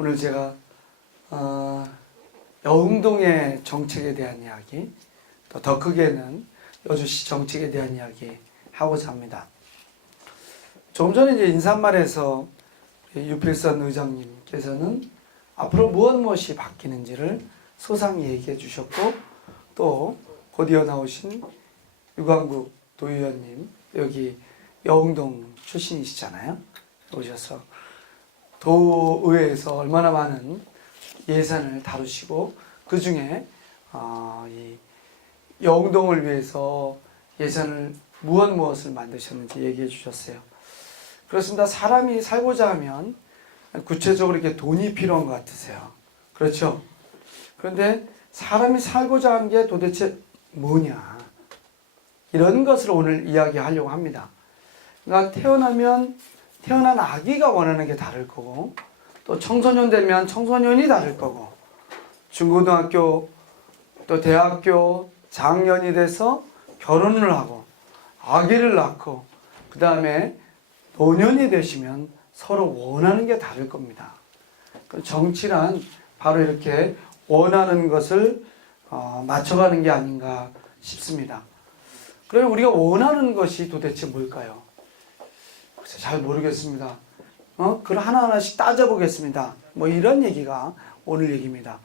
오늘 제가 여흥동의 정책에 대한 이야기, 또 더 크게는 여주시 정책에 대한 이야기 하고자 합니다. 조금 전에 이제 인사말에서 유필선 의장님께서는 앞으로 무엇이 바뀌는지를 소상히 얘기해 주셨고, 또 곧이어 나오신 유광국 도의원님, 여기 여흥동 출신이시잖아요. 오셔서 도의회에서 얼마나 많은 예산을 다루시고, 그 중에 이 여흥동을 위해서 예산을 무엇을 만드셨는지 얘기해 주셨어요. 그렇습니다. 사람이 살고자 하면 구체적으로 이렇게 돈이 필요한 것 같으세요. 그렇죠? 그런데 사람이 살고자 하는 게 도대체 뭐냐? 이런 것을 오늘 이야기하려고 합니다. 그러니까 태어난 아기가 원하는 게 다를 거고, 또 청소년 되면 청소년이 다를 거고, 중고등학교, 또 대학교, 장년이 돼서 결혼을 하고, 아기를 낳고, 그 다음에 노년이 되시면 서로 원하는 게 다를 겁니다. 정치란 바로 이렇게 원하는 것을 맞춰가는 게 아닌가 싶습니다. 그러면 우리가 원하는 것이 도대체 뭘까요? 잘 모르겠습니다. 그걸 하나하나씩 따져보겠습니다. 이런 얘기가 오늘 얘기입니다.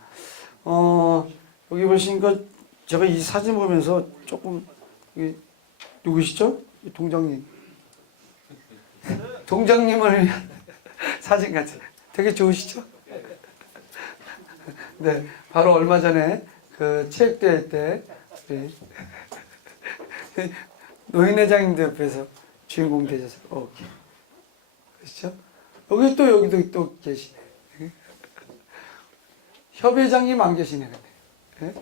여기 보시니까 제가 이 사진 보면서 조금, 누구시죠? 동장님. 동장님을 위한 사진 같아요. 되게 좋으시죠? 네, 바로 얼마 전에 그 체육대회 때 노인회장님들 옆에서 주인공 되셔서 오케이. 그렇죠? 여기도 또 계시네. 협회장님 안 계시네. 네?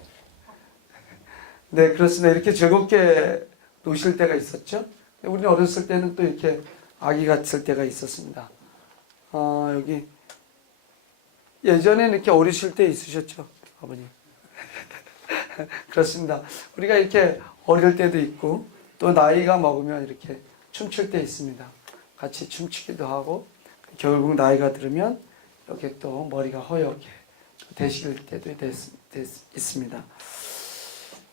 네, 그렇습니다. 이렇게 즐겁게 노실 때가 있었죠. 우리는 어렸을 때는 또 이렇게 아기 같을 때가 있었습니다. 여기 예전에 이렇게 어리실 때 있으셨죠, 아버님? 그렇습니다. 우리가 이렇게 어릴 때도 있고, 또 나이가 먹으면 이렇게 춤출 때 있습니다. 같이 춤추기도 하고, 결국 나이가 들으면 이렇게 또 머리가 허옇게 되실 때도 있습니다.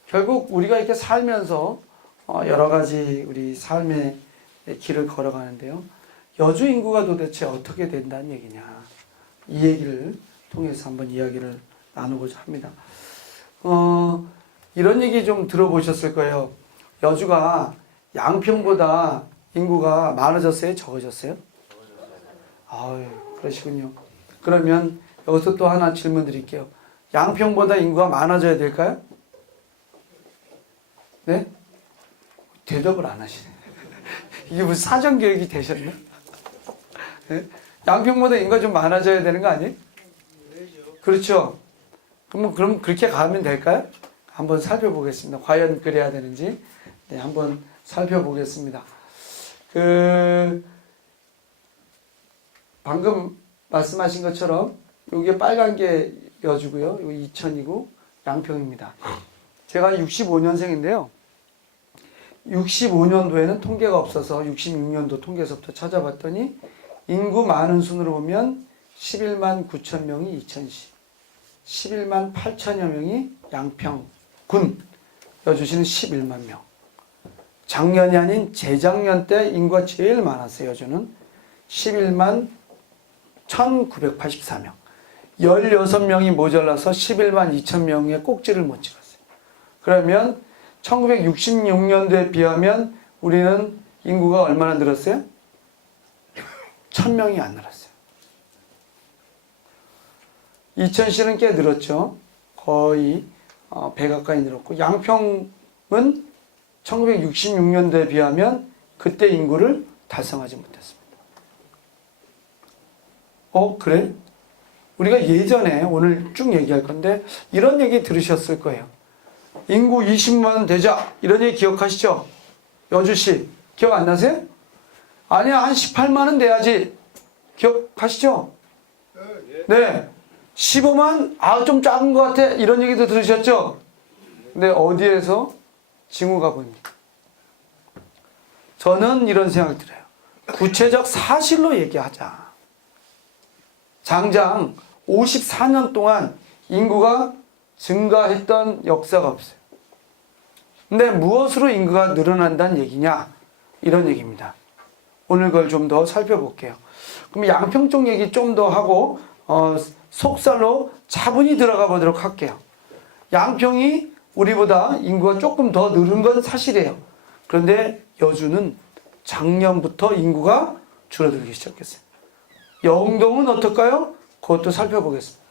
결국 우리가 이렇게 살면서 여러 가지 우리 삶의 길을 걸어가는데요. 여주 인구가 도대체 어떻게 된다는 얘기냐, 이 얘기를 통해서 한번 이야기를 나누고자 합니다. 이런 얘기 좀 들어보셨을 거예요. 여주가 양평보다 인구가 많아졌어요? 적어졌어요? 아유, 그러시군요. 그러면 여기서 또 하나 질문 드릴게요. 양평보다 인구가 많아져야 될까요? 네? 대답을 안 하시네. 이게 무슨 사전교육이 되셨나? 네? 양평보다 인구가 좀 많아져야 되는 거 아니에요? 그렇죠. 그럼 그렇게 가면 될까요? 한번 살펴보겠습니다. 과연 그래야 되는지. 네, 한번 살펴보겠습니다. 방금 말씀하신 것처럼 이게 빨간 게 여주고요. 이거 이천이고 양평입니다. 제가 65년생인데요. 65년도에는 통계가 없어서 66년도 통계서부터 찾아봤더니 인구 많은 순으로 보면 11만 9천 명이 이천시, 11만 8천여 명이 양평군, 여주시는 11만 명. 작년이 아닌 재작년 때 인구가 제일 많았어요. 여주는 11만 1984명. 16명이 모자라서 11만 2천 명의 꼭지를 못 찍었어요. 그러면 1966년도에 비하면 우리는 인구가 얼마나 늘었어요? 1000명이 안 늘었어요. 이천시는 꽤 늘었죠. 거의 배 가까이 늘었고, 양평은 1966년도에 비하면 그때 인구를 달성하지 못했습니다. 그래? 우리가 예전에 오늘 쭉 얘기할 건데 이런 얘기 들으셨을 거예요. 인구 20만 되자, 이런 얘기 기억하시죠? 여주시 기억 안 나세요? 아니야, 한 18만은 돼야지. 기억하시죠? 네. 15만? 좀 작은 것 같아. 이런 얘기도 들으셨죠? 근데 어디에서 징후가 보입니까? 저는 이런 생각이 들어요. 구체적 사실로 얘기하자. 장장 54년 동안 인구가 증가했던 역사가 없어요. 근데 무엇으로 인구가 늘어난다는 얘기냐? 이런 얘기입니다. 오늘 그걸 좀 더 살펴볼게요. 그럼 양평 쪽 얘기 좀 더 하고 속살로 차분히 들어가 보도록 할게요. 양평이 우리보다 인구가 조금 더 늘은 건 사실이에요. 그런데 여주는 작년부터 인구가 줄어들기 시작했어요. 영동은 어떨까요? 그것도 살펴보겠습니다.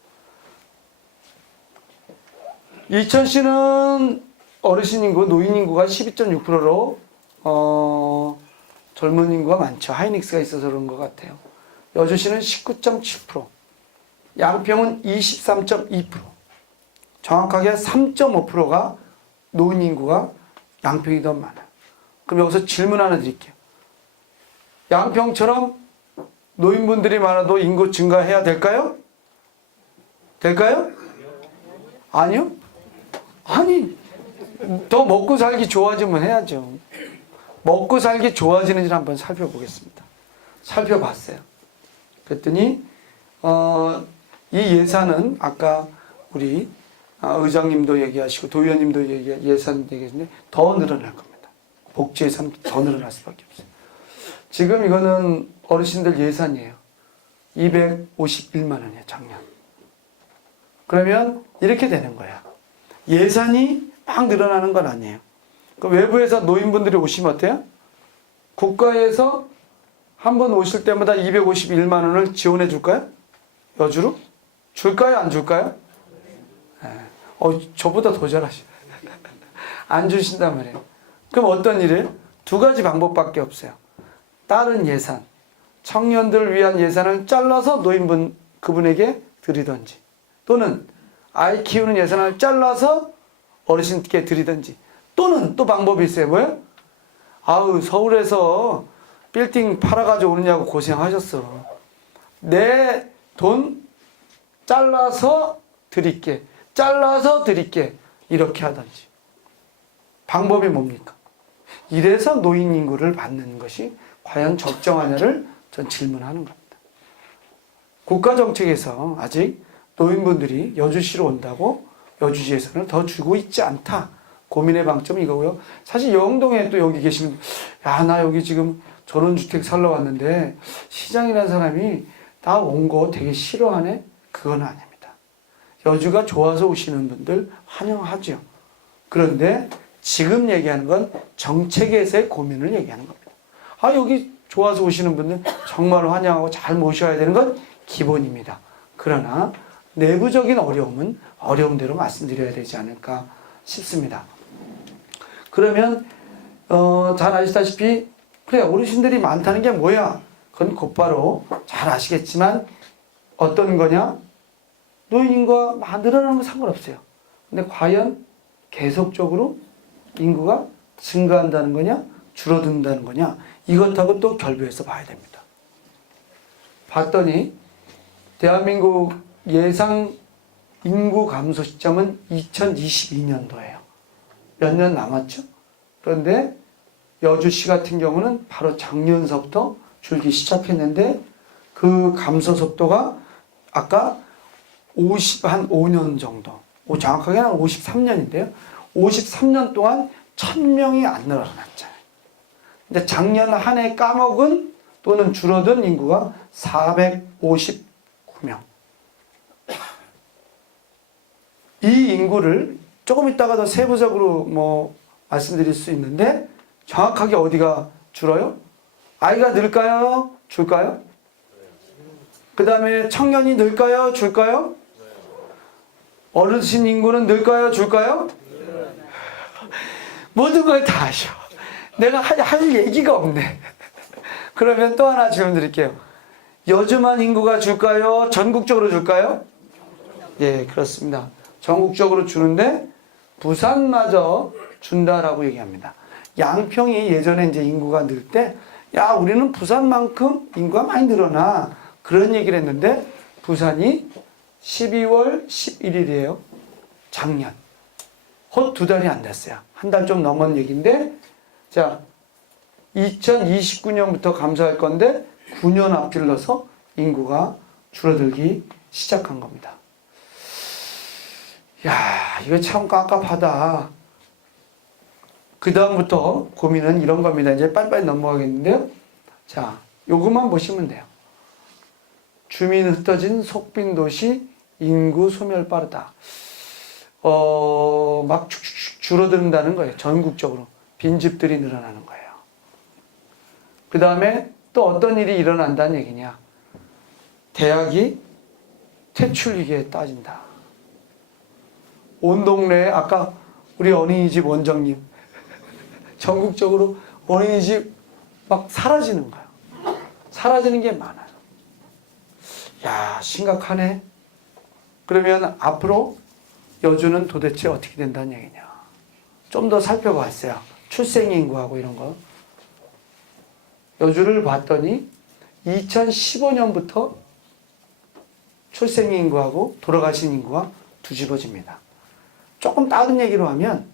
이천시는 어르신 인구, 노인 인구가 12.6%로 젊은 인구가 많죠. 하이닉스가 있어서 그런 것 같아요. 여주시는 19.7%, 양평은 23.2%, 정확하게 3.5%가 노인 인구가 양평이 더 많아요. 그럼 여기서 질문 하나 드릴게요. 양평처럼 노인분들이 많아도 인구 증가해야 될까요? 될까요? 아니요? 아니, 더 먹고 살기 좋아지면 해야죠. 먹고 살기 좋아지는지를 한번 살펴보겠습니다. 살펴봤어요. 그랬더니 이 예산은 아까 우리 의장님도 얘기하시고 도의원님도 예산 얘기했는데 더 늘어날 겁니다. 복지 예산 더 늘어날 수밖에 없어요. 지금 이거는 어르신들 예산이에요. 251만 원이에요, 작년. 그러면 이렇게 되는 거야. 예산이 막 늘어나는 건 아니에요. 그 외부에서 노인분들이 오시면 어때요? 국가에서 한 번 오실 때마다 251만 원을 지원해 줄까요? 여주로? 줄까요? 안 줄까요? 저보다 더 잘하시네. 안 주신단 말이에요. 그럼 어떤 일이에요? 두 가지 방법밖에 없어요. 다른 예산, 청년들을 위한 예산을 잘라서 노인분 그분에게 드리든지, 또는 아이 키우는 예산을 잘라서 어르신께 드리든지, 또는 또 방법이 있어요. 뭐예요? 아우, 서울에서 빌딩 팔아가지고 오느냐고 고생하셨어. 내 돈 잘라서 드릴게. 잘라서 드릴게. 이렇게 하든지. 방법이 뭡니까? 이래서 노인 인구를 받는 것이 과연 적정하냐를 전 질문하는 겁니다. 국가정책에서 아직 노인분들이 여주시로 온다고 여주시 예산을 더 주고 있지 않다. 고민의 방점이 이거고요. 사실 영동에 또 여기 계시면, 야, 나 여기 지금 전원주택 살러 왔는데 시장이라는 사람이 나 온 거 되게 싫어하네? 그건 아닙니다. 여주가 좋아서 오시는 분들 환영하죠. 그런데 지금 얘기하는 건 정책에서의 고민을 얘기하는 겁니다. 여기 좋아서 오시는 분들 정말 환영하고 잘 모셔야 되는 건 기본입니다. 그러나 내부적인 어려움은 어려움대로 말씀드려야 되지 않을까 싶습니다. 그러면 잘 아시다시피 그래, 어르신들이 많다는 게 뭐야? 그건 곧바로 잘 아시겠지만 어떤 거냐? 노인인구가 늘어나는 건 상관없어요. 근데 과연 계속적으로 인구가 증가한다는 거냐? 줄어든다는 거냐? 이것하고 또 결부해서 봐야 됩니다. 봤더니 대한민국 예상 인구 감소 시점은 2022년도예요. 몇 년 남았죠? 그런데 여주시 같은 경우는 바로 작년서부터 줄기 시작했는데 그 감소 속도가 아까 한 5년 정도, 정확하게 한 53년인데요. 53년 동안 1000명이 안 늘어났잖아요. 근데 작년 한 해 까먹은 또는 줄어든 인구가 459명. 이 인구를 조금 이따가 더 세부적으로 말씀드릴 수 있는데 정확하게 어디가 줄어요? 아이가 늘까요? 줄까요? 그 다음에 청년이 늘까요? 줄까요? 어르신 인구는 늘까요? 줄까요? 모든 걸 다 하셔. 내가 할 얘기가 없네. 그러면 또 하나 질문 드릴게요. 여주만 인구가 줄까요? 전국적으로 줄까요? 예, 그렇습니다. 전국적으로 주는데 부산마저 준다라고 얘기합니다. 양평이 예전에 이제 인구가 늘 때, 야, 우리는 부산만큼 인구가 많이 늘어나. 그런 얘기를 했는데, 부산이 12월 11일이에요. 작년. 곧 2달이 안 됐어요. 한 달 좀 넘은 얘기인데, 자, 2029년부터 감소할 건데, 9년 앞질러서 인구가 줄어들기 시작한 겁니다. 야, 이거 참 깝깝하다. 그 다음부터 고민은 이런 겁니다. 이제 빨리빨리 넘어가겠는데요. 자, 요것만 보시면 돼요. 주민 흩어진 속빈 도시 인구 소멸 빠르다. 막 축축축 줄어든다는 거예요. 전국적으로. 빈집들이 늘어나는 거예요. 그 다음에 또 어떤 일이 일어난다는 얘기냐. 대학이 퇴출 위기에 따진다. 온 동네에 아까 우리 어린이집 원장님 전국적으로 어린이집 막 사라지는 거예요. 사라지는 게 많아요. 야, 심각하네. 그러면 앞으로 여주는 도대체 어떻게 된다는 얘기냐. 좀 더 살펴봤어요. 출생 인구하고 이런 거. 여주를 봤더니 2015년부터 출생 인구하고 돌아가신 인구가 뒤집어집니다. 조금 다른 얘기로 하면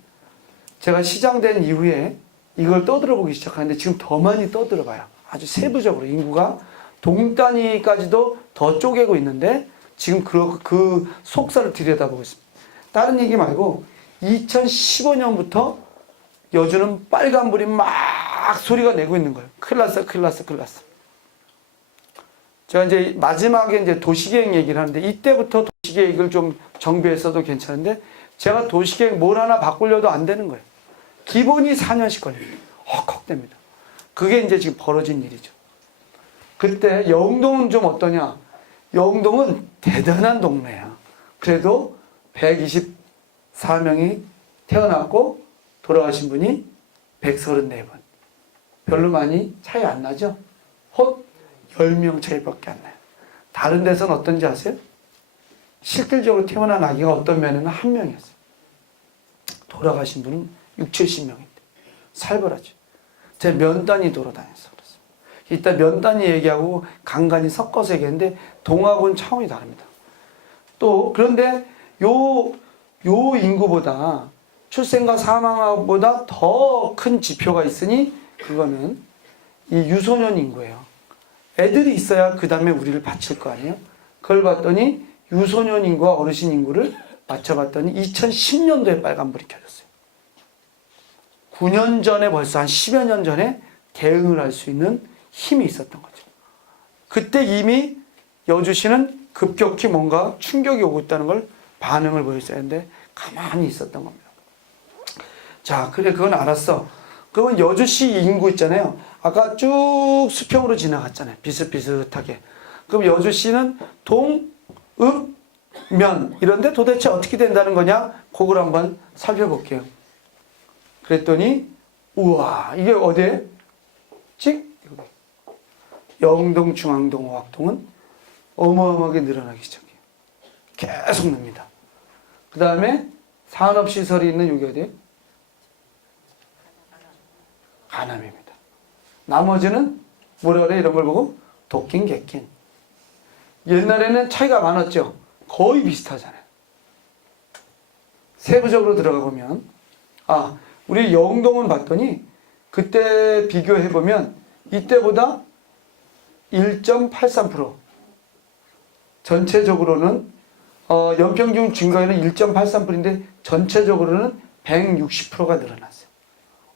제가 시장된 이후에 이걸 떠들어보기 시작하는데 지금 더 많이 떠들어봐요. 아주 세부적으로 인구가 동 단위까지도 더 쪼개고 있는데 지금 그 속살을 들여다보고 있습니다. 다른 얘기 말고 2015년부터 여주는 빨간불이 막 소리가 내고 있는 거예요. 큰일 났어, 큰일 났어, 큰일 났어. 제가 이제 마지막에 이제 도시계획 얘기를 하는데 이때부터 도시계획을 좀 정비했어도 괜찮은데 제가 도시계획 뭘 하나 바꾸려도 안 되는 거예요. 기본이 4년씩 걸려요. 헉헉됩니다. 그게 이제 지금 벌어진 일이죠. 그때 영동은 좀 어떠냐? 영동은 대단한 동네야. 그래도 124명이 태어났고 돌아가신 분이 134분. 별로 많이 차이 안 나죠? 헛 10명 차이밖에 안 나요. 다른 데서는 어떤지 아세요? 실질적으로 태어난 아기가 어떤 면에는 한 명이었어요. 돌아가신 분은 60, 70명인데 살벌하죠. 제 면단이 돌아다녔어. 이따 면단위 얘기하고 간간히 섞어서 얘기했는데 동하고는 차원이 다릅니다. 또 그런데 요 인구보다 출생과 사망보다 더 큰 지표가 있으니 그거는 이 유소년 인구예요. 애들이 있어야 그 다음에 우리를 바칠 거 아니에요. 그걸 봤더니 유소년 인구와 어르신 인구를 맞춰봤더니 2010년도에 빨간불이 켜졌어요. 9년 전에 벌써 한 10여 년 전에 대응을 할 수 있는 힘이 있었던 거죠. 그때 이미 여주시는 급격히 뭔가 충격이 오고 있다는 걸 반응을 보였어야 했는데 가만히 있었던 겁니다. 자, 그래 그건 알았어. 그러면 여주시 인구 있잖아요. 아까 쭉 수평으로 지나갔잖아요. 비슷비슷하게. 그럼 여주시는 동, 읍, 면 이런데 도대체 어떻게 된다는 거냐? 그걸 한번 살펴볼게요. 그랬더니 우와 이게 어디에? 찍? 영동, 중앙동, 오악동은 어마어마하게 늘어나기 시작해요. 계속 늡니다. 그 다음에 산업시설이 있는 여기 어디에? 가남입니다. 나머지는 뭐라 그래 이런 걸 보고? 도낀, 객긴. 옛날에는 차이가 많았죠. 거의 비슷하잖아요. 세부적으로 들어가 보면 우리 영동은 봤더니 그때 비교해보면 이때보다 1.83% 전체적으로는 연평균 증가율은 1.83%인데 전체적으로는 160%가 늘어났어요.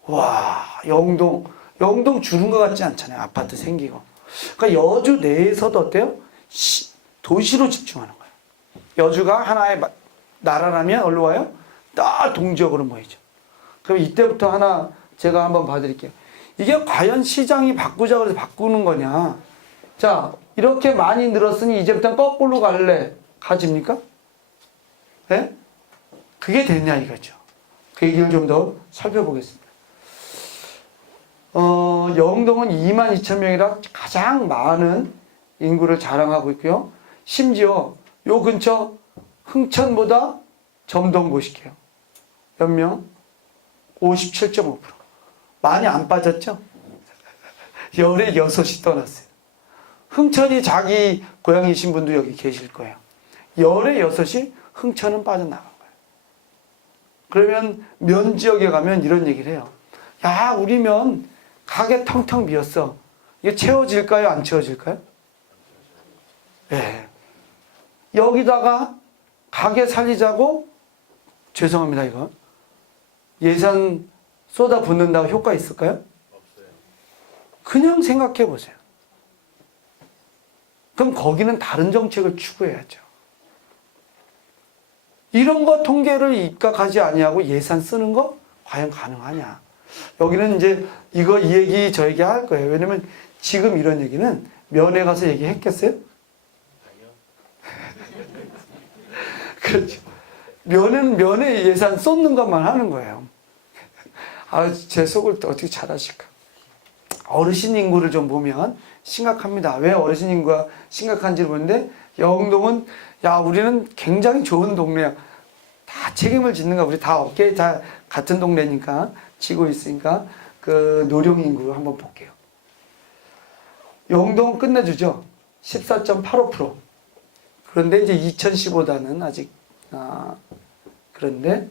와, 영동 줄은 것 같지 않잖아요. 아파트 생기고. 그러니까 여주 내에서도 어때요? 도시로 집중하는 거예요. 여주가 하나의 나라라면 어디로 와요? 다 동지역으로 모이죠. 그럼 이때부터 하나 제가 한번 봐드릴게요. 이게 과연 시장이 바꾸자고 해서 바꾸는 거냐? 자, 이렇게 많이 늘었으니 이제부터 거꾸로 갈래? 가집니까? 네? 그게 됐냐 이거죠. 그 얘기를 좀 더 살펴보겠습니다. 영동은 22,000명이라 가장 많은 인구를 자랑하고 있고요. 심지어 요 근처 흥천보다 점동 보실게요. 몇 명? 57.5%. 많이 안 빠졌죠? 열에 6이 떠났어요. 흥천이 자기 고향이신 분도 여기 계실 거예요. 열에 6이 흥천은 빠져나간 거예요. 그러면 면 지역에 가면 이런 얘기를 해요. 야, 우리 면 가게 텅텅 비었어. 이게 채워질까요? 안 채워질까요? 네. 여기다가 가게 살리자고, 죄송합니다, 이거. 예산 쏟아 붓는다고 효과 있을까요? 없어요. 그냥 생각해 보세요. 그럼 거기는 다른 정책을 추구해야죠. 이런 거 통계를 입각하지 아니하고 예산 쓰는 거 과연 가능하냐? 여기는 이제 이 얘기 저 얘기 할 거예요. 왜냐면 지금 이런 얘기는 면회 가서 얘기했겠어요? 아니요. 그렇죠. 면회 예산 쏟는 것만 하는 거예요. 아, 제 속을 어떻게 잘 아실까? 어르신 인구를 좀 보면 심각합니다. 왜 어르신 인구가 심각한지를 보는데, 영동은, 야, 우리는 굉장히 좋은 동네야. 다 책임을 짓는 거야. 우리 다 어깨에 다 같은 동네니까, 지고 있으니까, 그 노령 인구 한번 볼게요. 영동 끝내주죠. 14.85%. 그런데 이제 2015다는 아직, 그런데,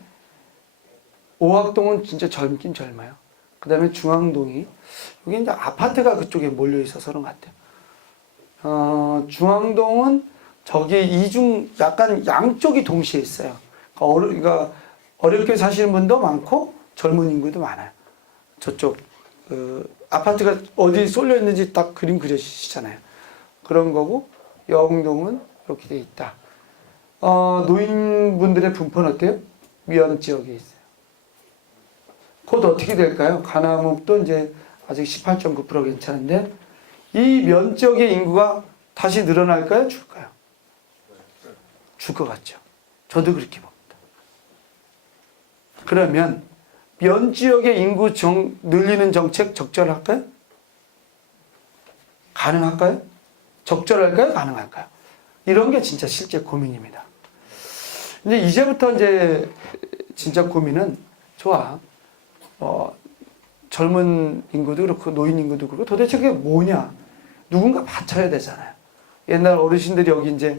오학동은 진짜 젊긴 젊어요. 그 다음에 중앙동이, 여기 이제 아파트가 그쪽에 몰려 있어서 그런 것 같아요. 중앙동은 저기 약간 양쪽이 동시에 있어요. 그러니까 어렵게 사시는 분도 많고 젊은 인구도 많아요. 저쪽, 아파트가 어디 쏠려 있는지 딱 그림 그려지시잖아요. 그런 거고, 영동은 이렇게 돼 있다. 노인분들의 분포는 어때요? 위험 지역에 있어요. 곧 어떻게 될까요? 가나목도 이제 아직 18.9% 괜찮은데, 이 면적의 인구가 다시 늘어날까요? 줄까요? 줄 것 같죠. 저도 그렇게 봅니다. 그러면 면지역의 인구 늘리는 정책 적절할까요? 가능할까요? 적절할까요? 가능할까요? 이런 게 진짜 실제 고민입니다. 근데 이제부터 이제 진짜 고민은, 좋아. 젊은 인구도 그렇고 노인 인구도 그렇고 도대체 그게 뭐냐? 누군가 받쳐야 되잖아요. 옛날 어르신들이 여기 이제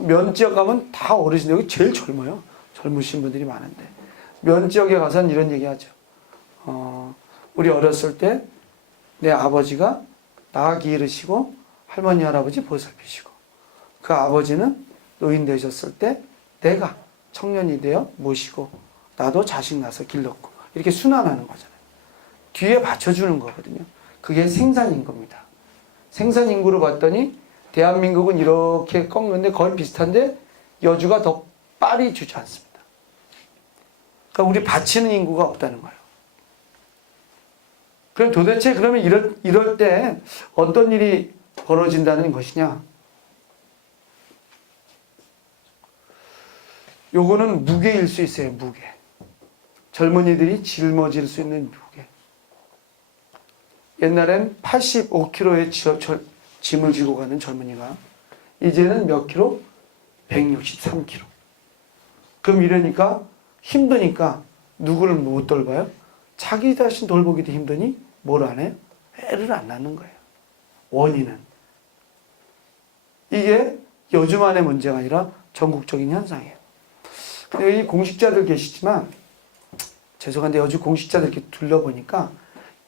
면지역 가면 다 어르신들, 여기 제일 젊어요. 젊으신 분들이 많은데 면지역에 가서는 이런 얘기 하죠. 우리 어렸을 때 내 아버지가 나 기르시고 할머니 할아버지 보살피시고, 그 아버지는 노인 되셨을 때 내가 청년이 되어 모시고 나도 자식 낳아서 길렀고, 이렇게 순환하는 거잖아요. 뒤에 받쳐주는 거거든요. 그게 생산인구입니다. 생산인구로 봤더니 대한민국은 이렇게 꺾는데 거의 비슷한데 여주가 더 빨리 주지 않습니다. 그러니까 우리 바치는 인구가 없다는 거예요. 그럼 도대체 그러면 이럴 때 어떤 일이 벌어진다는 것이냐? 요거는 무게일 수 있어요. 무게. 젊은이들이 짊어질 수 있는 무게. 옛날엔 85kg의 짐을 지고 가는 젊은이가 이제는 몇 킬로? 163kg. 그럼 이러니까 힘드니까 누구를 못 돌봐요? 자기 자신 돌보기도 힘드니 뭘 안 해요? 애를 안 낳는 거예요. 원인은. 이게 여주만의 문제가 아니라 전국적인 현상이에요. 근데 이 공직자들 계시지만, 죄송한데 여주 공직자들 이렇게 둘러보니까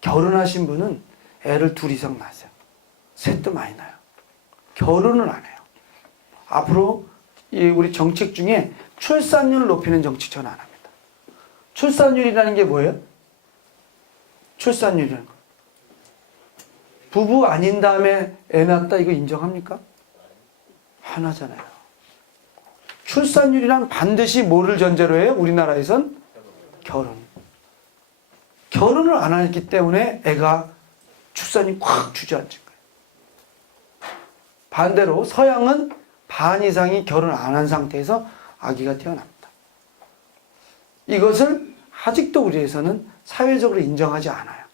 결혼하신 분은 애를 둘 이상 낳으세요. 셋도 많이 낳아요. 결혼을 안 해요. 앞으로 우리 정책 중에 출산율을 높이는 정책 저는 안 합니다. 출산율이라는 게 뭐예요? 출산율이라는 거. 부부 아닌 다음에 애 낳았다 이거 인정합니까? 안 하잖아요. 출산율이란 반드시 뭐를 전제로 해요? 우리나라에선 결혼. 결혼을 안 했기 때문에 애가 출산이 콱 주저앉은 거예요. 반대로 서양은 반 이상이 결혼 안 한 상태에서 아기가 태어납니다. 이것을 아직도 우리에서는 사회적으로 인정하지 않아요.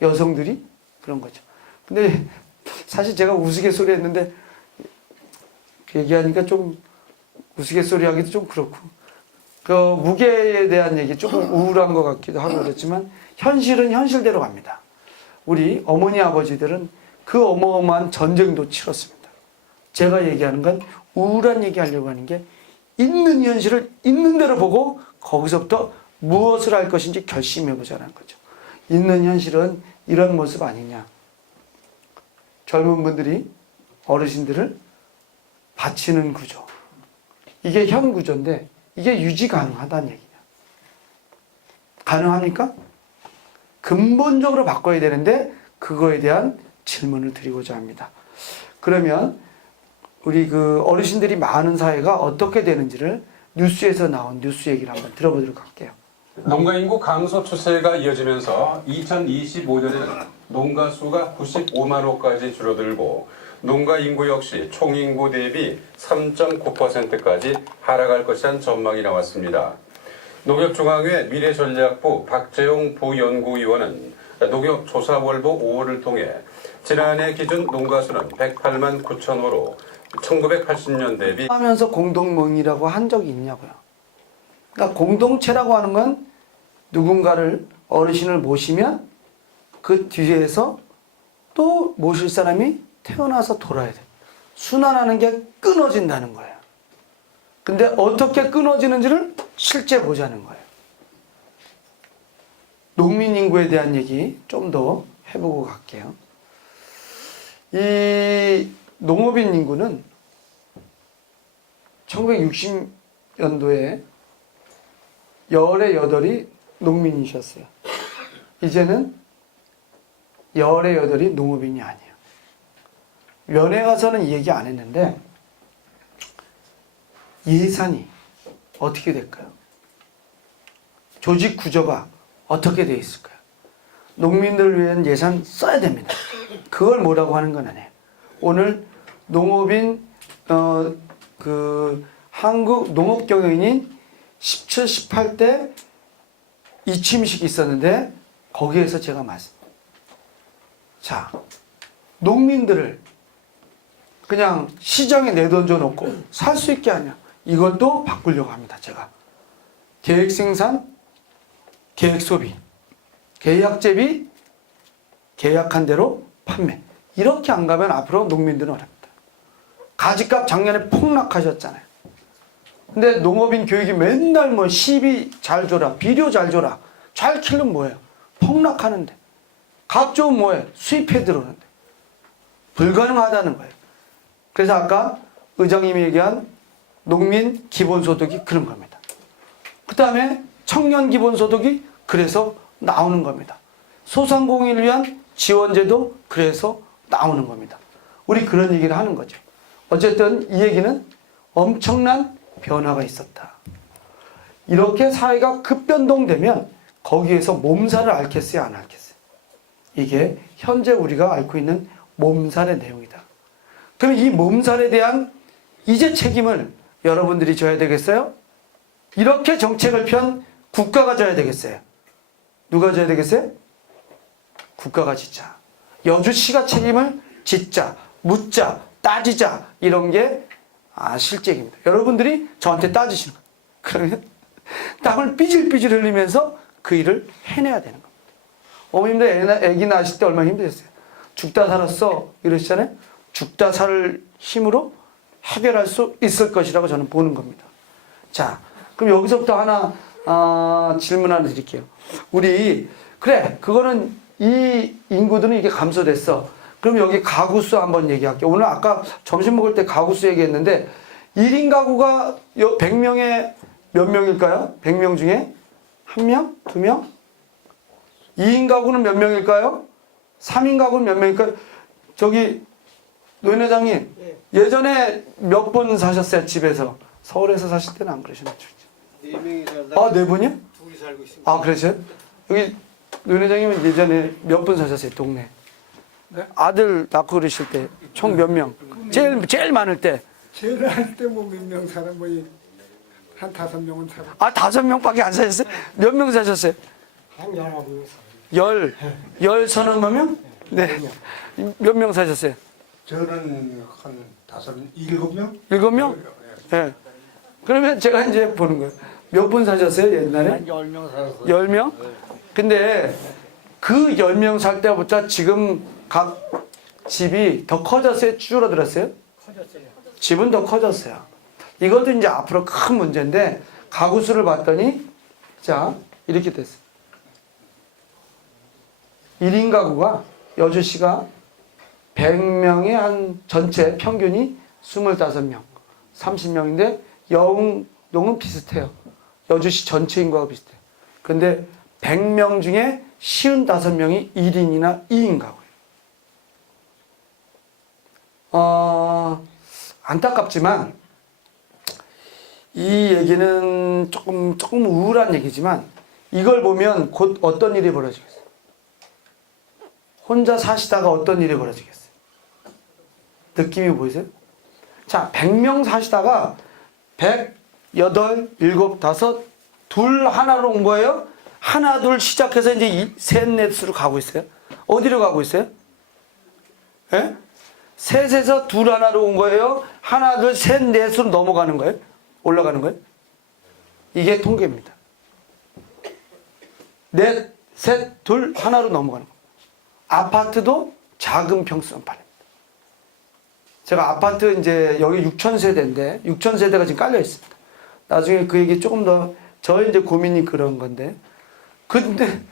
여성들이 그런 거죠. 근데 사실 제가 우스갯소리 했는데 얘기하니까 좀 우스갯소리 하기도 좀 그렇고, 그 무게에 대한 얘기 조금 우울한 것 같기도 하고 그렇지만 현실은 현실대로 갑니다. 우리 어머니 아버지들은 그 어마어마한 전쟁도 치렀습니다. 제가 얘기하는 건 우울한 얘기하려고 하는 게, 있는 현실을 있는 대로 보고 거기서부터 무엇을 할 것인지 결심해보자는 거죠. 있는 현실은 이런 모습 아니냐. 젊은 분들이 어르신들을 받치는 구조. 이게 현 구조인데 이게 유지 가능하다는 얘기냐. 가능합니까? 근본적으로 바꿔야 되는데 그거에 대한 질문을 드리고자 합니다. 그러면 우리 그 어르신들이 많은 사회가 어떻게 되는지를 뉴스에서 나온 뉴스 얘기를 한번 들어보도록 할게요. 농가 인구 감소 추세가 이어지면서 2025년에는 농가 수가 95만 호까지 줄어들고 농가 인구 역시 총인구 대비 3.9%까지 하락할 것이란 전망이 나왔습니다. 농협중앙회 미래전략부 박재용 부연구위원은 농협조사월보 5월을 통해 지난해 기준 농가 수는 108만 9천 호로 1980년 대비 하면서 공동명의라고 한 적이 있냐고요. 그러니까 공동체라고 하는 건 누군가를 어르신을 모시면 그 뒤에서 또 모실 사람이 태어나서 돌아야 돼. 순환하는 게 끊어진다는 거예요. 근데 어떻게 끊어지는지를 실제 보자는 거예요. 농민 인구에 대한 얘기 좀 더 해보고 갈게요. 이 농업인 인구는 1960년도에 10의 8이 농민이셨어요. 이제는 10의 8이 농업인이 아니에요. 면회 가서는 이 얘기 안 했는데 예산이 어떻게 될까요? 조직 구조가 어떻게 되어 있을까요? 농민들을 위한 예산 써야 됩니다. 그걸 뭐라고 하는 건 아니에요. 오늘 농업인 한국 농업경영인인 17, 18대 이 취임식이 있었는데 거기에서 제가 자, 농민들을 그냥 시장에 내던져 놓고 살 수 있게 하냐. 이것도 바꾸려고 합니다. 제가 계획 생산, 계획 소비, 계약 재비, 계약한 대로 판매. 이렇게 안 가면 앞으로 농민들은 어렵다. 가지값 작년에 폭락하셨잖아요. 근데 농업인 교육이 맨날 뭐 시비 잘 줘라, 비료 잘 줘라. 잘 키우면 뭐예요? 폭락하는데. 값 좋으면 뭐예요? 수입해 들어오는데. 불가능하다는 거예요. 그래서 아까 의장님이 얘기한 농민 기본소득이 그런 겁니다. 그 다음에 청년 기본소득이 그래서 나오는 겁니다. 소상공인을 위한 지원제도 그래서 나오는 겁니다. 우리 그런 얘기를 하는 거죠. 어쨌든 이 얘기는 엄청난 변화가 있었다. 이렇게 사회가 급변동되면 거기에서 몸살을 앓겠어요, 안 앓겠어요? 이게 현재 우리가 앓고 있는 몸살의 내용이다. 그럼 이 몸살에 대한 이제 책임을 여러분들이 져야 되겠어요? 이렇게 정책을 편 국가가 져야 되겠어요? 누가 져야 되겠어요? 국가가 짓자. 여주시가 책임을 짓자, 묻자, 따지자. 이런 게 실책입니다. 여러분들이 저한테 따지시는 거예요. 그러면 땀을 삐질삐질 흘리면서 그 일을 해내야 되는 겁니다. 어머님들 애기 낳으실 때 얼마나 힘드셨어요? 죽다 살았어 이러시잖아요. 죽다 살 힘으로 해결할 수 있을 것이라고 저는 보는 겁니다. 자, 그럼 여기서부터 하나 질문 하나 드릴게요. 우리 그래 그거는 이 인구들은 이게 감소됐어. 그럼 여기 가구수 한번 얘기할게요. 오늘 아까 점심 먹을 때 가구수 얘기했는데 1인 가구가 100명에 몇 명일까요? 100명 중에 1명? 2명? 2인 가구는 몇 명일까요? 3인 가구는 몇 명일까요? 저기 노인 회장님 예전에 몇 분 사셨어요? 집에서. 서울에서 사실 때는 안 그러셨나요? 4명이 살다가 4분이요? 둘이 살고 있습니다. 그러세요? 여기 노인 회장님은 예전에 몇 분 사셨어요? 동네. 네? 아들 낳고 그러실 때 총 몇 명? 제일 많을 때. 제일 할 때 뭐 몇 명 살아 뭐한 5명은 살아. 5명밖에 안 사셨어요? 몇 명 사셨어요? 한 19명 살아. 열 서너 명? 네. 몇 명 사셨어요? 저는 한 7명? 7명? 네. 그러면 제가 이제 보는 거예요. 몇 분 사셨어요, 옛날에? 한 10명 살았어요. 10명? 근데 그 10명 살 때부터 지금 각 집이 더 커졌어요? 줄어들었어요? 커졌어요. 집은 더 커졌어요. 이것도 이제 앞으로 큰 문제인데 가구 수를 봤더니 자 이렇게 됐어요. 1인 가구가 여주시가 100명의 한 전체 평균이 25명, 30명인데 영흥동은 비슷해요. 여주시 전체 인구하고 비슷해요. 근데 100명 중에 55명이 1인이나 2인 가구예요. 안타깝지만 이 얘기는 조금 우울한 얘기지만 이걸 보면 곧 어떤 일이 벌어지겠어요? 혼자 사시다가 어떤 일이 벌어지겠어요? 느낌이 보이세요? 자, 100명 사시다가 100, 8, 7, 5, 둘 하나로 온 거예요? 하나, 둘 시작해서 이제 셋, 넷으로 가고 있어요. 어디로 가고 있어요? 예? 셋에서 둘 하나로 온 거예요? 하나, 둘, 셋, 넷으로 넘어가는 거예요? 올라가는 거예요? 이게 통계입니다. 넷, 셋, 둘, 하나로 넘어가는 거예요. 아파트도 작은 평수만 팔립니다. 제가 아파트 이제 여기 6,000세대인데 6,000세대가 지금 깔려 있습니다. 나중에 그 얘기 조금 더 저 이제 고민이 그런 건데 근데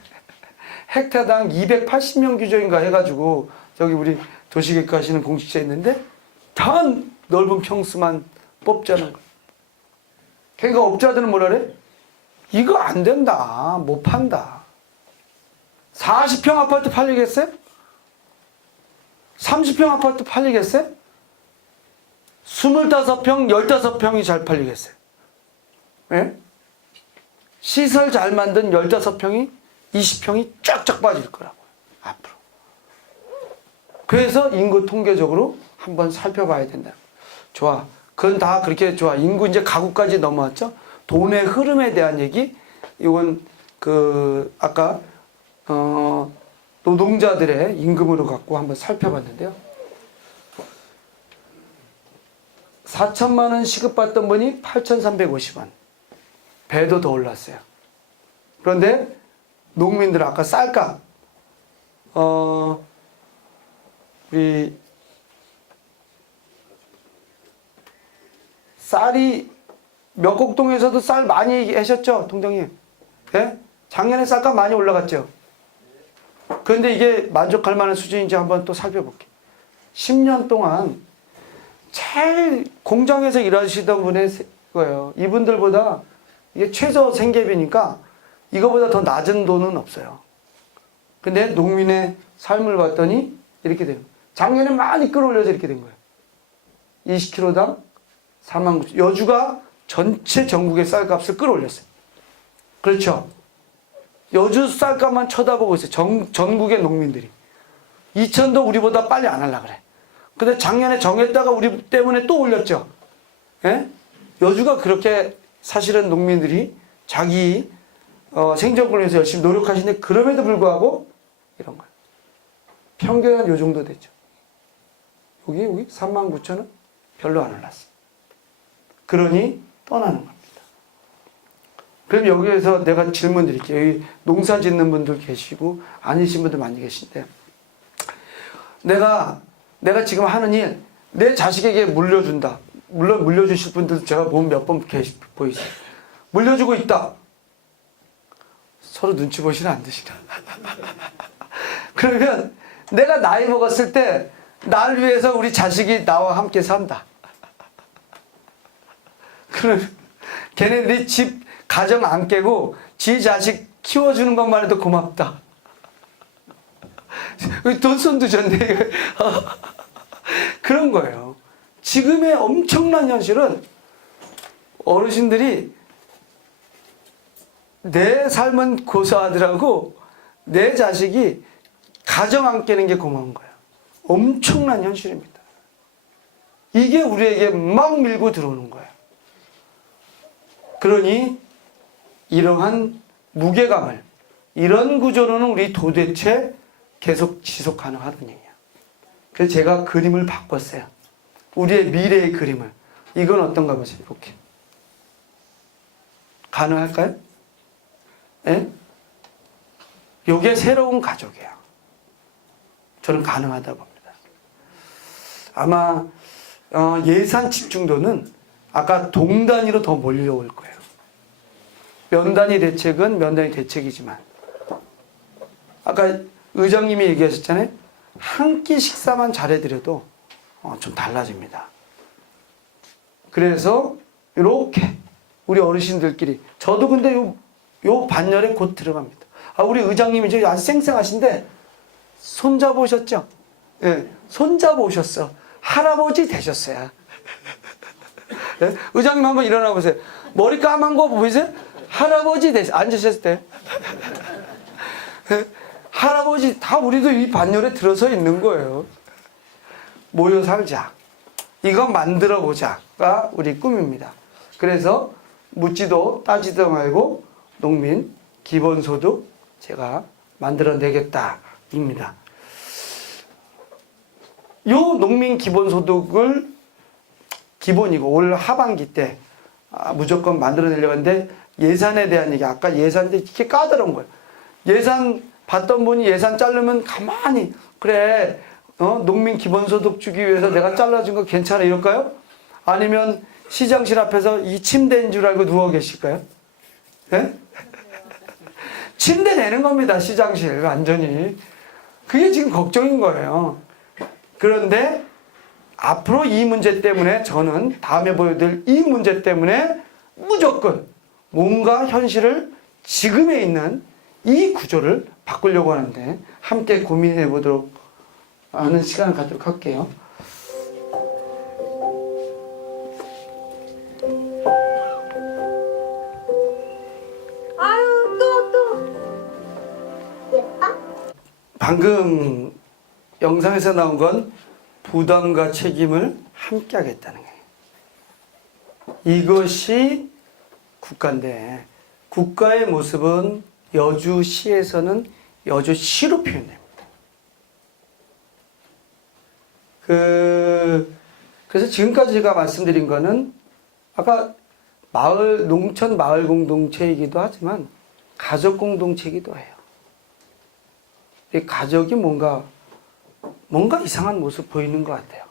헥타당 280명 규정인가 해가지고 저기 우리 도시계획 하시는 공직자 있는데 다 넓은 평수만 뽑자는 거예요. 그러니까 업자들은 뭐라 그래? 이거 안 된다. 못 판다. 40평 아파트 팔리겠어요? 30평 아파트 팔리겠어요? 25평, 15평이 잘 팔리겠어요? 예? 시설 잘 만든 15평이 20평이 쫙쫙 빠질 거라고요. 앞으로. 그래서 인구 통계적으로 한번 살펴봐야 된다. 좋아. 그건 다 그렇게 좋아. 인구 이제 가구까지 넘어왔죠. 돈의 흐름에 대한 얘기. 이건 아까 노동자들의 임금으로 갖고 한번 살펴봤는데요. 4천만 원 시급받던 분이 8,350원. 배도 더 올랐어요. 그런데 농민들 아까 쌀값 우리 쌀이 명곡동에서도 쌀 많이 하셨죠, 동장님? 예? 작년에 쌀값 많이 올라갔죠. 그런데 이게 만족할 만한 수준인지 한번 또 살펴볼게요. 10년 동안 제일 공장에서 일하시던 분의 거예요. 이분들보다 이게 최저 생계비니까 이거보다 더 낮은 돈은 없어요. 근데 농민의 삶을 봤더니 이렇게 되는 거예요. 작년에 많이 끌어올려서 이렇게 된 거예요. 20kg당 49,000원. 여주가 전체 전국의 쌀값을 끌어올렸어요. 그렇죠? 여주 쌀값만 쳐다보고 있어요. 전국의 농민들이. 이천도 우리보다 빨리 안 하려고 그래. 근데 작년에 정했다가 우리 때문에 또 올렸죠. 예? 여주가 그렇게 사실은 농민들이 자기 생존권을 위해서 열심히 노력하시는데 그럼에도 불구하고 이런 거예요. 평균 한 요 정도 되죠. 여기 39,000원? 별로 안 올랐어. 그러니 떠나는 겁니다. 그럼 여기에서 내가 질문 드릴게요. 여기 농사 짓는 분들 계시고 아니신 분들 많이 계신데 내가 지금 하는 일 내 자식에게 물려준다. 물론 물려주실 분들 제가 보면 몇 번 보이세요. 물려주고 있다. 서로 눈치 보시나 안 드시나. 그러면 내가 나이 먹었을 때 나를 위해서 우리 자식이 나와 함께 산다. 그러면 걔네들이 집 가정 안 깨고 지 자식 키워주는 것만 해도 고맙다. 돈 손도 줬네. 그런 거예요. 지금의 엄청난 현실은 어르신들이 내 삶은 고사하더라고 내 자식이 가정 안 깨는 게 고마운 거예요. 엄청난 현실입니다. 이게 우리에게 막 밀고 들어오는 거예요. 그러니 이러한 무게감을 이런 구조로는 우리 도대체 계속 지속 가능하느냐. 그래서 제가 그림을 바꿨어요. 우리의 미래의 그림을. 이건 어떤가 보세요. 이렇게. 가능할까요? 예? 이게 새로운 가족이에요. 저는 가능하다고 봅니다. 아마 예산 집중도는 아까 동 단위로 더 몰려올 거예요. 면 단위 대책은 면 단위 대책이지만 아까 의장님이 얘기하셨잖아요. 한 끼 식사만 잘해드려도 좀 달라집니다. 그래서 이렇게 우리 어르신들끼리 저도 근데 요 반열에 곧 들어갑니다. 아, 우리 의장님이 저기 아주 쌩쌩하신데 손잡으셨죠? 예, 손잡으셨어. 할아버지 되셨어요. 예? 의장님 한번 일어나 보세요. 머리 까만 거 보이세요? 할아버지 되셨어요. 앉으셨을 때. 예? 할아버지 다 우리도 이 반열에 들어서 있는 거예요. 모여 살자. 이거 만들어 보자가 우리 꿈입니다. 그래서 묻지도 따지도 말고 농민 기본소득 제가 만들어내겠다입니다. 요 농민 기본소득을 기본이고 올 하반기 때 무조건 만들어내려고 하는데 예산에 대한 얘기 아까 예산인데 이렇게 까다로운 거예요. 예산 받던 분이 예산 자르면 가만히 그래 농민 기본소득 주기 위해서 내가 잘라준 거 괜찮아 이럴까요? 아니면 시장실 앞에서 이 침대인 줄 알고 누워 계실까요? 예? 침대 내는 겁니다. 시장실 완전히. 그게 지금 걱정인 거예요. 그런데 앞으로 이 문제 때문에 저는 다음에 보여드릴 이 문제 때문에 무조건 뭔가 현실을 지금에 있는 이 구조를 바꾸려고 하는데 함께 고민해 보도록 하는 시간을 갖도록 할게요. 아유 또 예뻐? 방금 영상에서 나온 건 부담과 책임을 함께 하겠다는 거예요. 이것이 국가인데 국가의 모습은 여주시에서는 여주시로 표현됩니다. 그래서 지금까지 제가 말씀드린 거는 아까 농촌 마을 공동체이기도 하지만 가족 공동체이기도 해요. 이 가족이 뭔가 이상한 모습 보이는 것 같아요.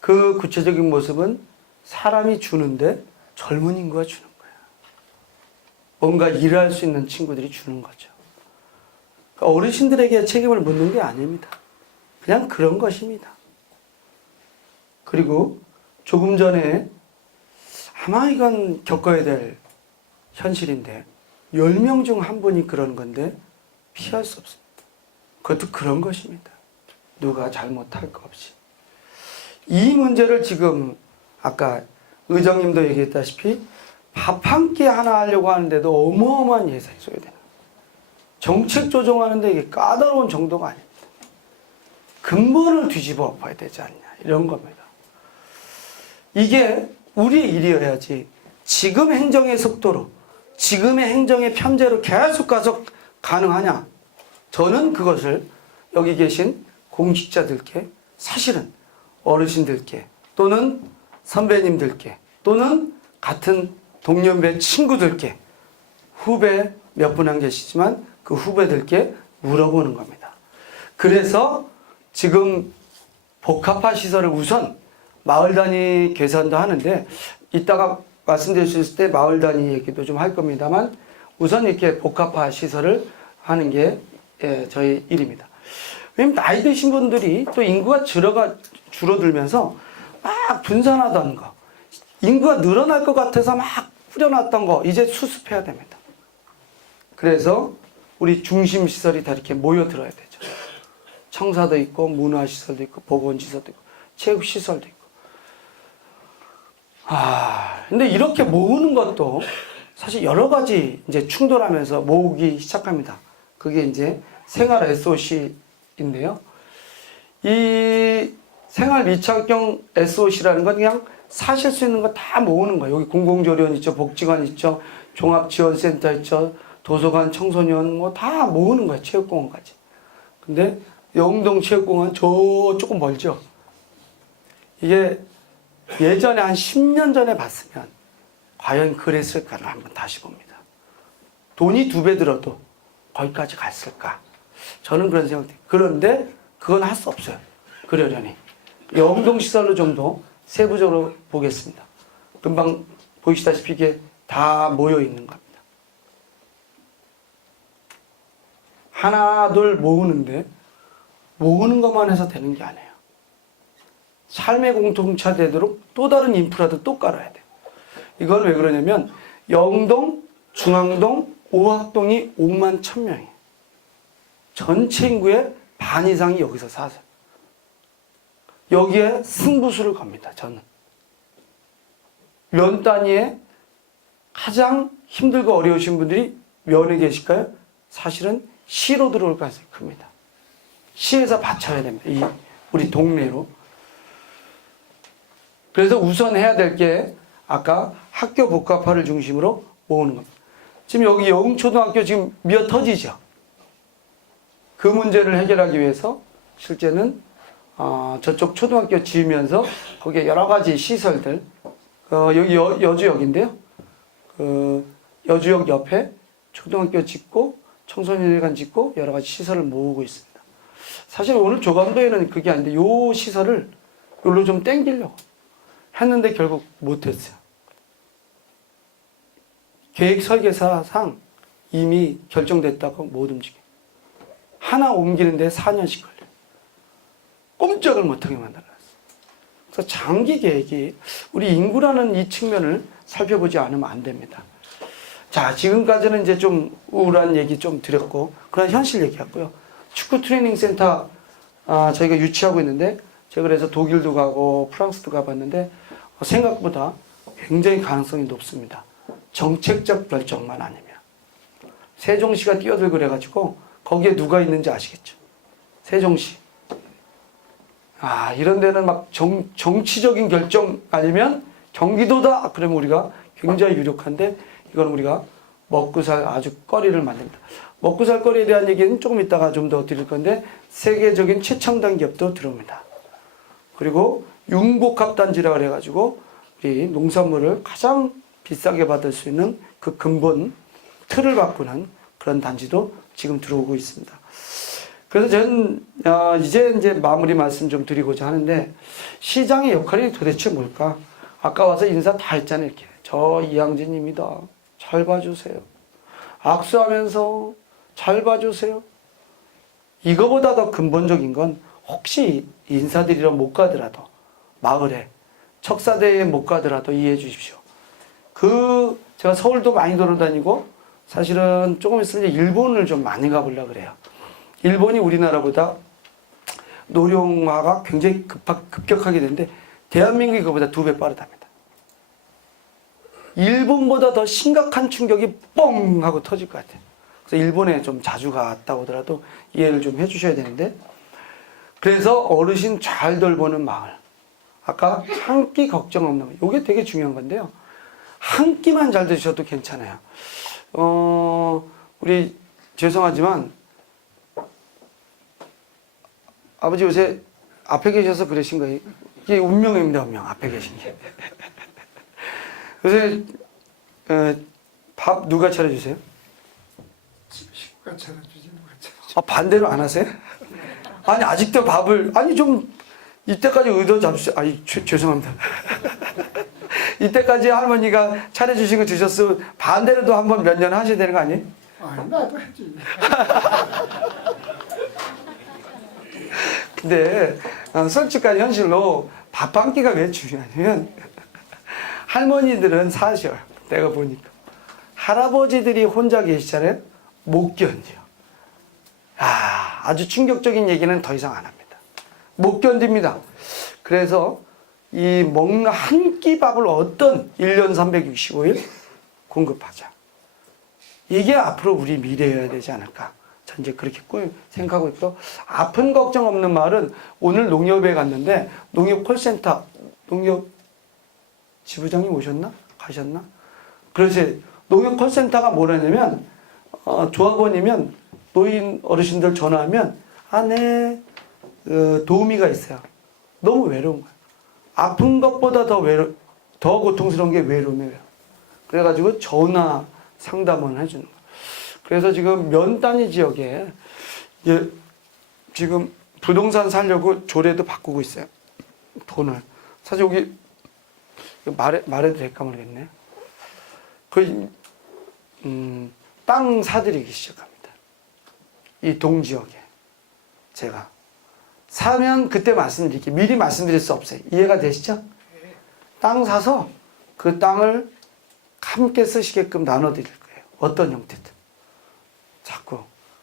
그 구체적인 모습은 사람이 주는데 젊은 인구가 주는 거예요. 뭔가 일할 수 있는 친구들이 주는 거죠. 그러니까 어르신들에게 책임을 묻는 게 아닙니다. 그냥 그런 것입니다. 그리고 조금 전에 아마 이건 겪어야 될 현실인데 10명 중 한 분이 그런 건데 피할 수 없습니다. 그것도 그런 것입니다. 누가 잘못할 거 없이. 이 문제를 지금 아까 의장님도 얘기했다시피 밥 한 끼 하나 하려고 하는데도 어마어마한 예산이 써야 되는 거예요. 정책 조정하는데 이게 까다로운 정도가 아닙니다. 근본을 뒤집어 엎어야 되지 않냐 이런 겁니다. 이게 우리의 일이어야지 지금 행정의 속도로 지금의 행정의 편제로 계속 가서 가능하냐. 저는 그것을 여기 계신 공직자들께 사실은 어르신들께 또는 선배님들께 또는 같은 동년배 친구들께 후배 몇 분 안 계시지만 그 후배들께 물어보는 겁니다. 그래서 지금 복합화 시설을 우선 마을 단위 계산도 하는데 이따가 말씀드릴 수 있을 때 마을 단위 얘기도 좀 할 겁니다만 우선 이렇게 복합화 시설을 하는 게 저희 일입니다. 왜냐면 나이 드신 분들이 또 인구가 줄어들면서 막 분산하던 거 인구가 늘어날 것 같아서 막 뿌려놨던 거 이제 수습해야 됩니다. 그래서 우리 중심 시설이 다 이렇게 모여들어야 되죠. 청사도 있고 문화시설도 있고 보건시설도 있고 체육시설도 있고 근데 이렇게 모으는 것도 사실 여러 가지 이제 충돌하면서 모으기 시작합니다. 그게 이제 생활 SOC인데요. 이 생활 밀착형 SOC라는 건 그냥 사실 수 있는 거 다 모으는 거예요. 여기 공공조리원 있죠, 복지관 있죠, 종합지원센터 있죠, 도서관, 청소년 뭐 다 모으는 거예요. 체육공원까지. 근데 영동 체육공원 저 조금 멀죠. 이게 예전에 한 10년 전에 봤으면 과연 그랬을까를 한번 다시 봅니다. 돈이 2배 들어도 거기까지 갔을까? 저는 그런 생각이 그런데 그건 할 수 없어요. 그러려니. 영동시설로 좀 더 세부적으로 보겠습니다. 금방 보이시다시피 이게 다 모여 있는 겁니다. 하나 둘 모으는데 모으는 것만 해서 되는 게 아니에요. 삶의 공통차 되도록 또 다른 인프라도 또 깔아야 돼요. 이건 왜 그러냐면 영동, 중앙동, 오학동이 5만 1,000명이에요. 전체 인구의 반 이상이 여기서 사세요. 여기에 승부수를 겁니다. 저는. 면 단위에 가장 힘들고 어려우신 분들이 면에 계실까요? 사실은 시로 들어올 가능성이 큽니다. 시에서 받쳐야 됩니다. 우리 동네로. 그래서 우선 해야 될 게 아까 학교 복합화를 중심으로 모으는 겁니다. 지금 여기 영초등학교 지금 미어 터지죠. 그 문제를 해결하기 위해서 실제는 저쪽 초등학교 지으면서 거기에 여러 가지 시설들 여기 여주역인데요. 그 여주역 옆에 초등학교 짓고 청소년회관 짓고 여러 가지 시설을 모으고 있습니다. 사실 오늘 조감도에는 그게 아닌데 요 시설을 여기로 좀 땡기려고 했는데 결국 못했어요. 계획 설계사상 이미 결정됐다고 못 움직여요. 하나 옮기는데 4년씩 걸려요. 꼼짝을 못하게 만들어놨어요. 그래서 장기 계획이 우리 인구라는 이 측면을 살펴보지 않으면 안 됩니다. 자, 지금까지는 이제 좀 우울한 얘기 좀 드렸고, 그런 현실 얘기했고요. 축구 트레이닝 센터 저희가 유치하고 있는데, 제가 그래서 독일도 가고 프랑스도 가봤는데 생각보다 굉장히 가능성이 높습니다. 정책적 결정만 아니면. 세종시가 뛰어들고 그래가지고 거기에 누가 있는지 아시겠죠? 세종시. 이런 데는 막 정치적인 결정 아니면 경기도다. 그러면 우리가 굉장히 유력한데 이건 우리가 먹고 살 아주 거리를 만듭니다. 먹고 살 거리에 대한 얘기는 조금 이따가 좀 더 드릴 건데 세계적인 최첨단 기업도 들어옵니다. 그리고 융복합단지라 그래가지고 우리 농산물을 가장 비싸게 받을 수 있는 그 근본 틀을 바꾸는 그런 단지도 지금 들어오고 있습니다. 그래서 저는 이제 마무리 말씀 좀 드리고자 하는데 시장의 역할이 도대체 뭘까? 아까 와서 인사 다 했잖아요. 이렇게. 저 이항진입니다. 잘 봐주세요. 악수하면서 잘 봐주세요. 이거보다 더 근본적인 건 혹시 인사드리러 못 가더라도 마을에 척사대에 못 가더라도 이해해 주십시오. 제가 서울도 많이 돌아다니고 사실은 조금 있으면 일본을 좀 많이 가보려고 그래요. 일본이 우리나라보다 노령화가 굉장히 급격하게 되는데 대한민국이 그보다 2배 빠르답니다. 일본보다 더 심각한 충격이 뻥 하고 터질 것 같아요. 그래서 일본에 좀 자주 갔다 오더라도 이해를 좀 해주셔야 되는데 그래서 어르신 잘 돌보는 마을. 아까 한 끼 걱정 없는 마을. 이게 되게 중요한 건데요. 한 끼만 잘 드셔도 괜찮아요. 우리 죄송하지만 아버지 요새 앞에 계셔서 그러신 거예요. 이게 운명입니다, 운명. 앞에 계신 게. 요새 밥 누가 차려주세요? 식구가 차려주지 누가 차려주지. 반대로 안 하세요? 아니 아직도 밥을 좀 이때까지 의도 잡수세요. 죄송합니다. 이때까지 할머니가 차려주신 거 드셨으면 반대로도 한번 몇 년 하셔야 되는 거 아니에요? 나도 했지. 근데 솔직한 현실로 밥 한 끼가 왜 중요하냐면 할머니들은 사셔. 내가 보니까 할아버지들이 혼자 계시잖아요. 못 견뎌. 아주 충격적인 얘기는 더 이상 안 합니다. 못 견딥니다. 그래서 이 먹는 한 끼 밥을 어떤 1년 365일 공급하자. 이게 앞으로 우리 미래여야 되지 않을까. 전 이제 그렇게 생각하고 있고, 아픈 걱정 없는 마을은 오늘 농협에 갔는데 농협 콜센터, 농협 지부장님 오셨나? 가셨나? 그래서 농협 콜센터가 뭐라냐면 조합원이면 노인 어르신들 전화하면 네 도우미가 있어요. 너무 외로운 거예요. 아픈 것보다 더 고통스러운 게 외로움이에요. 그래가지고 전화 상담을 해주는 거예요. 그래서 지금 면 단위 지역에 지금 부동산 살려고 조례도 바꾸고 있어요. 돈을. 사실 여기 말해도 될까 모르겠네. 땅 사들이기 시작합니다. 이 동지역에 제가 사면 그때 말씀드릴게요. 미리 말씀드릴 수 없어요. 이해가 되시죠? 땅 사서 그 땅을 함께 쓰시게끔 나눠드릴 거예요. 어떤 형태든. 자꾸.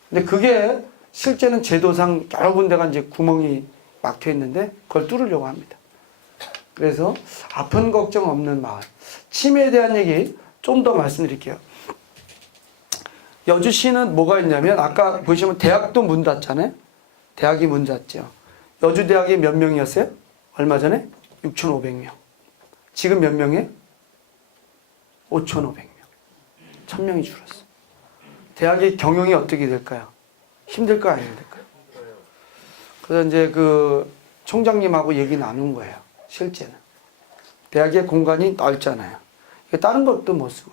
근데 그게 실제는 제도상 여러 군데가 이제 구멍이 막혀 있는데 그걸 뚫으려고 합니다. 그래서 아픈 걱정 없는 마을. 치매에 대한 얘기 좀 더 말씀드릴게요. 여주시는 뭐가 있냐면 아까 보시면 대학도 문 닫잖아요. 대학이 문 닫죠. 여주대학이 몇 명이었어요? 얼마 전에? 6,500명. 지금 몇 명이에요? 5,500명. 1,000명이 줄었어. 대학의 경영이 어떻게 될까요? 힘들까요? 안 힘들까요? 그래서 이제 그 총장님하고 얘기 나눈 거예요. 실제는. 대학의 공간이 넓잖아요. 다른 것도 못 쓰고.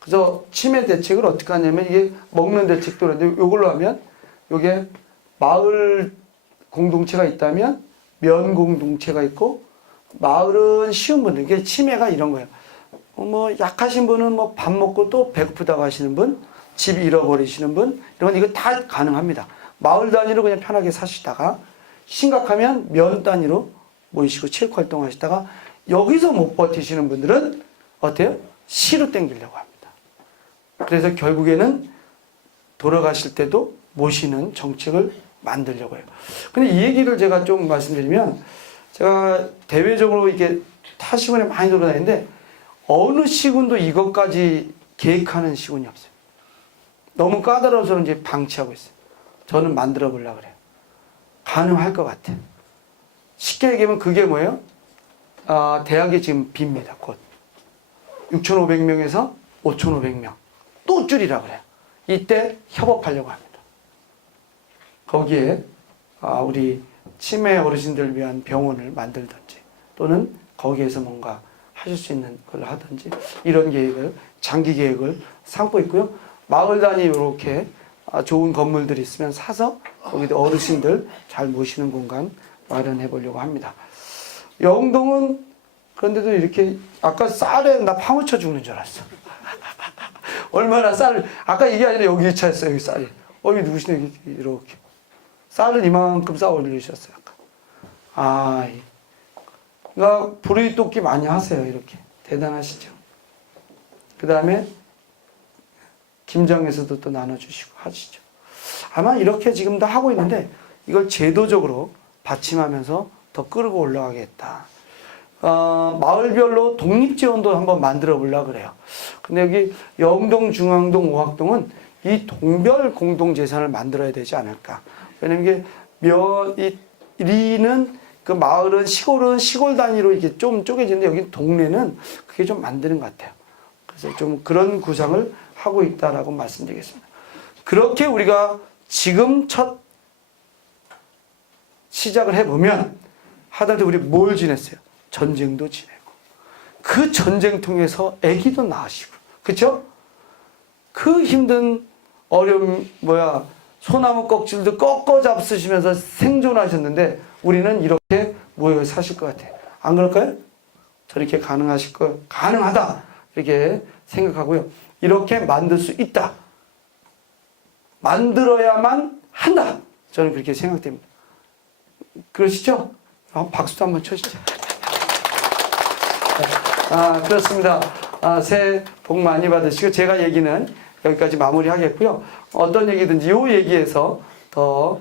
그래서 치매 대책을 어떻게 하냐면 이게 먹는 대책도 그런데 이걸로 하면 이게 마을 공동체가 있다면 면 공동체가 있고 마을은 쉬운 분들 이게 치매가 이런 거예요. 뭐 약하신 분은 뭐 밥 먹고 또 배고프다고 하시는 분, 집 잃어버리시는 분 이런 건 이거 다 가능합니다. 마을 단위로 그냥 편하게 사시다가 심각하면 면 단위로 모이시고 체육 활동하시다가 여기서 못 버티시는 분들은 어때요? 시로 땡기려고 합니다. 그래서 결국에는 돌아가실 때도 모시는 정책을 만들려고 해요. 근데 이 얘기를 제가 좀 말씀드리면 제가 대외적으로 이게 타 시군에 많이 돌아다니는데 어느 시군도 이것까지 계획하는 시군이 없어요. 너무 까다로워서 이제 방치하고 있어요. 저는 만들어 보려고 그래요. 가능할 것 같아요. 쉽게 얘기하면 그게 뭐예요? 대학이 지금 빕니다. 곧 6,500명에서 5,500명 또 줄이라 그래요. 이때 협업하려고 합니다. 거기에 우리 치매 어르신들을 위한 병원을 만들든지 또는 거기에서 뭔가 하실 수 있는 걸 하든지 이런 계획을 장기 계획을 삼고 있고요. 마을 단위 이렇게 좋은 건물들이 있으면 사서 거기도 어르신들 잘 모시는 공간 마련해 보려고 합니다. 영동은 그런데도 이렇게 아까 쌀에 나 파묻혀 죽는 줄 알았어. 얼마나 쌀을 아까 이게 아니라 여기 차였어요. 여기 쌀이. 여기 누구시네 여기 이렇게 쌀을 이만큼 쌓아 올리셨어요. 아까. 그러니까 부르이토끼 많이 하세요. 이렇게 대단하시죠. 그 다음에 김장에서도 또 나눠주시고 하시죠. 아마 이렇게 지금 다 하고 있는데 이걸 제도적으로 받침하면서 더 끌고 올라가겠다. 마을별로 독립지원도 한번 만들어 보려고 그래요. 근데 여기 영동, 중앙동, 오학동은 이 동별 공동재산을 만들어야 되지 않을까. 왜냐면 이게 리는 그 마을은 시골 단위로 이게 좀 쪼개지는데 여기 동네는 그게 좀 만드는 것 같아요. 그래서 좀 그런 구상을 하고 있다라고 말씀드리겠습니다. 그렇게 우리가 지금 첫 시작을 해보면 하다못해 우리 뭘 지냈어요? 전쟁도 지내고 그 전쟁 통해서 아기도 낳으시고 그렇죠? 그 힘든 어려움 소나무 껍질도 꺾어 잡수시면서 생존하셨는데 우리는 이렇게 모여 사실 것 같아요. 안 그럴까요? 저렇게 가능하다 이렇게 생각하고요. 이렇게 만들 수 있다. 만들어야만 한다. 저는 그렇게 생각됩니다. 그러시죠? 박수도 한번 쳐주시죠. 그렇습니다. 새해 복 많이 받으시고 제가 얘기는 여기까지 마무리하겠고요. 어떤 얘기든지 이 얘기에서 더